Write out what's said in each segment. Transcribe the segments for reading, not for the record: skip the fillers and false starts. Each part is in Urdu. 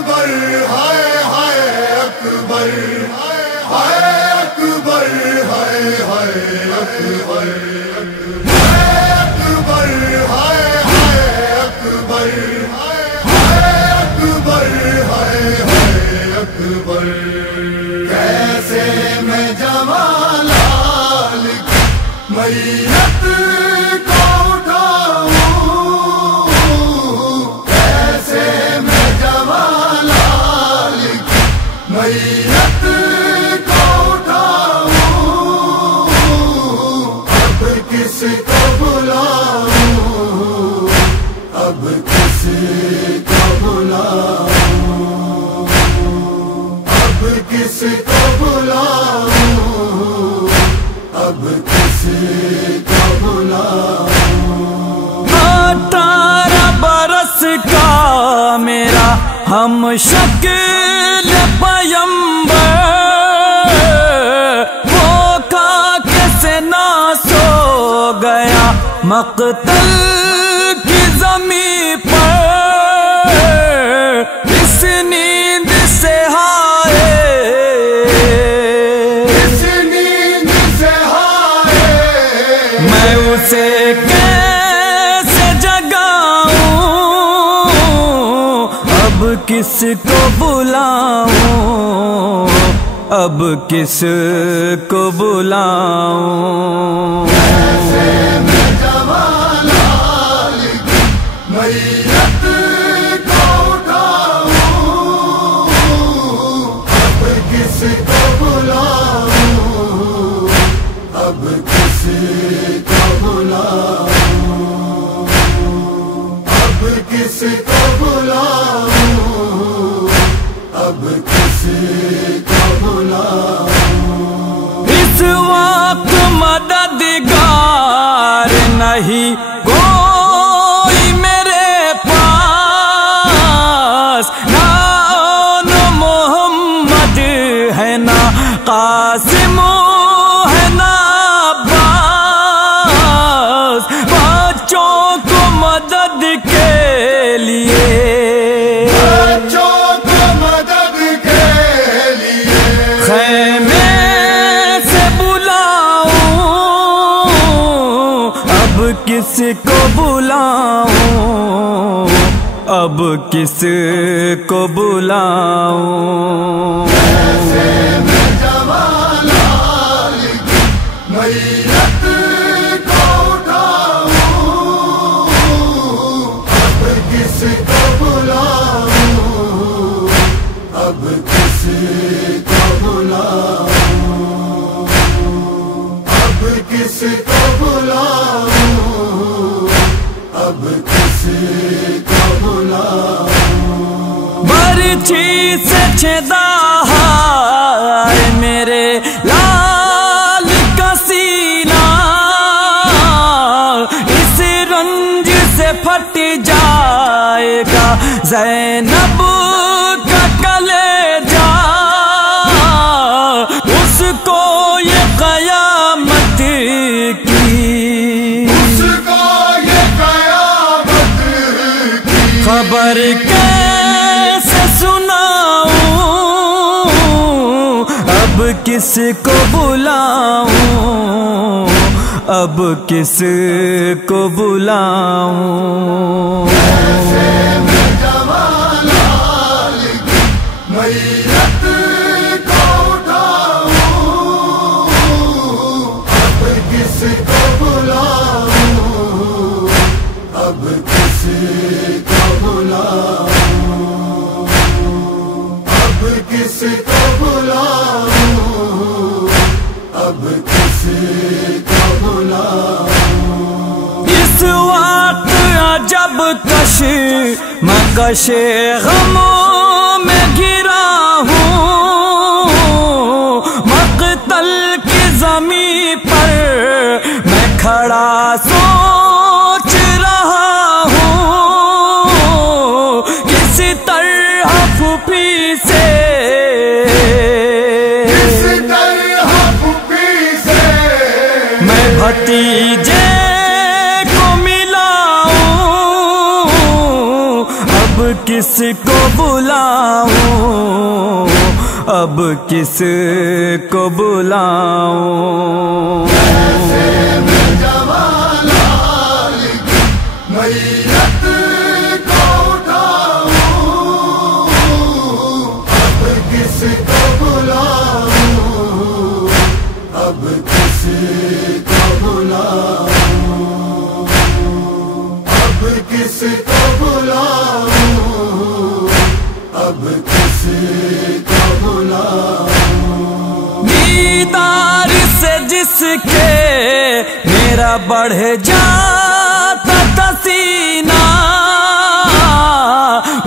اکبر ہائے ہائے اکبر ہائے اکبر ہائے ہائے اکبر اکبر ہائے ہائے اکبر ہائے اکبر ہائے ہائے اکبر کیسے میں جمالال میت کو اٹھاؤں کیسے میں جمالال میت کو اٹھاؤں اب کس کو بلاؤں اب کس کو بلاؤں اب کس کو بلاؤں اب کس کو بلاؤں 18 برس کا میرا ہم شکل پیمبر وہ کھا کے سنا سو گیا مقتل کی زمین پر اس نیند سے ہائے اس نیند سے ہائے میں اسے کیسے جگاؤں اب کس کو بلاؤں اب کس کو بلاؤں کیسے میں جمالال میت کو اٹھاؤں اب کس کو بلاؤں اب کس کو بلاؤں اب کس کو بلاؤں اب کس کو بلاؤں اس وقت مددگار نہیں کوئی میرے پاس نہ محمد ہے نہ قاسم ہے نہ عباس بچوں کو مدد کے لیے بچوں کو مدد کے لیے خیمے سے بلاؤں اب کس کو بلاؤں اب کس کو بلاؤں کیسے میں جمالال میت کو اٹھاؤں اب کس کو بلاؤں اب کس کو بلاؤں اب کس کو بلاؤں اب کس کو بلاؤں برچھی سے چھیدا ہے میرے لال کا سینہ اس رنج سے پھٹ جائے گا زینب کا کلیجہ اس کو یہ قیامت کی اس کو یہ قیامت کی خبر کیسے سناؤں اب کس کو بلاؤں اب کس کو بلاؤں کیسے میں جمالال میت کو اٹھاؤں اب کس کو بلاؤں اب کس کو بلاؤں اب کس کو بلاؤں اب کس کو بلاؤں اس وقت عجب کش میں کش غموں میں گرا ہوں مقتل کی زمین پر میں کھڑا سوچ رہا ہوں کس طرح پھوپھی سے کس طرح پھوپھی سے میں بھتیجے کو ملاؤں اب کس کو بلاؤں اب کس کو بلاؤں؟ کیسے میں جمالال کی میت کو اٹھاؤں؟ اب کس کو بلاؤں؟ اب کس کو بلاؤں؟ اب کس کو بلاؤں؟ اب کس کو بلاؤں؟ دیدار سے جس کے میرا بڑھ جاتا تھا سینہ،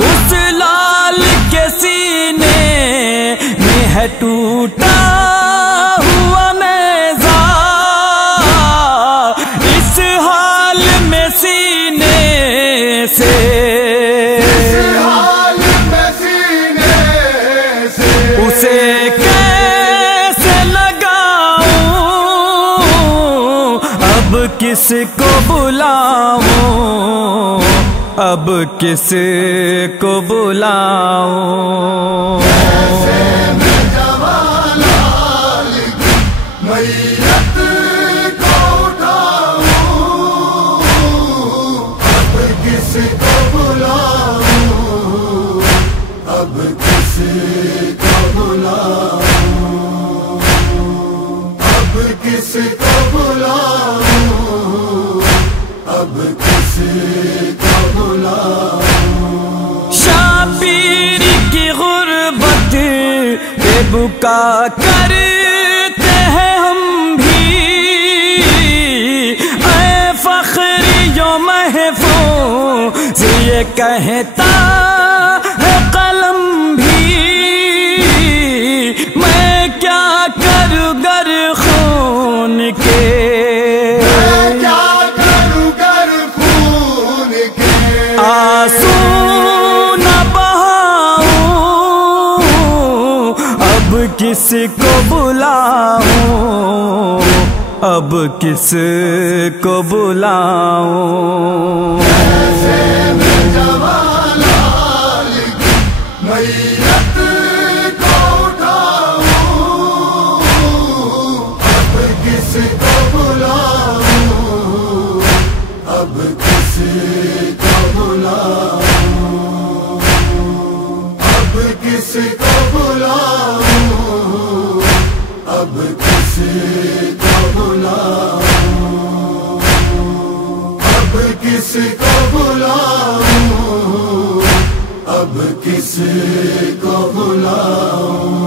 اس لال کے سینے میں ہے ٹوٹا ہوا نیزہ، اس حال میں سینے سے اسے کیسے لگاؤں؟ اب کس کو بلاؤں؟ اب کس کو بلاؤں؟ کیسے میں جمالال کی میت کو اٹھاؤں؟ اب کس کو بلاؤں؟ اب کس کو بلاؤں؟ اب کس کو بلاؤں؟ اب کس کو بلاؤں؟ شبیر کی غربت بے بکا کرتے ہیں ہم بھی، اے فخریوں محفوظ یہ کہتا ہے قلم بھی، میں کیا کروں گر خون کے، میں کیا کروں گر خون کے آنسو نہ بہاؤں؟ اب کس کو بلاؤں؟ اب کس کو بلاؤں؟ کیسے میں جمالال کی میت کو اٹھاؤں؟ اب کس کو بلاؤں؟ اب کس کو بلاؤں؟ اب کس کو بلاؤں؟ اب کس کو بلاؤں؟ اب کس کو بلاؤں؟ اب کس کو بلاؤں؟